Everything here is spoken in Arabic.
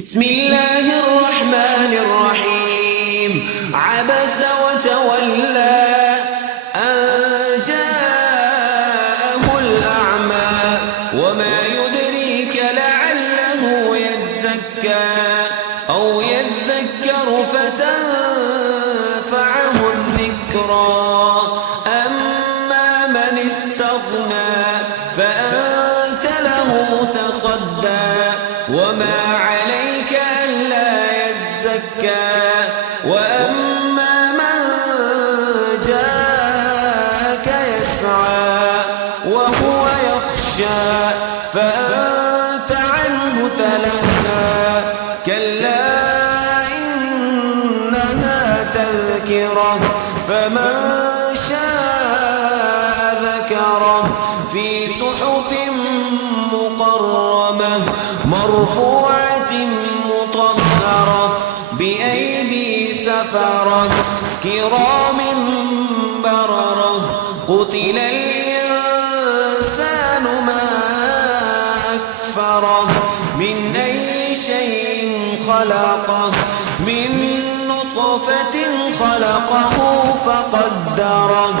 بسم الله الرحمن الرحيم. عبس وتولى أن جاءه الأعمى وما يدريك لعله يزكى أو يذكر فتنفعه الذكرى. أما من استغنى فأنت له تصدى وما عليك ألا يزكى. وأما من جاءك يسعى وهو يخشى فأنت عنه تلهى. كلا إنها تذكرة فمن شاء ذكره في صحف مكرمة مرفوعة مطهرة بأيدي سفرة كرام بررة. قتل الإنسان ما أكفره من أي شيء خلقه من نطفة خلقه فقدره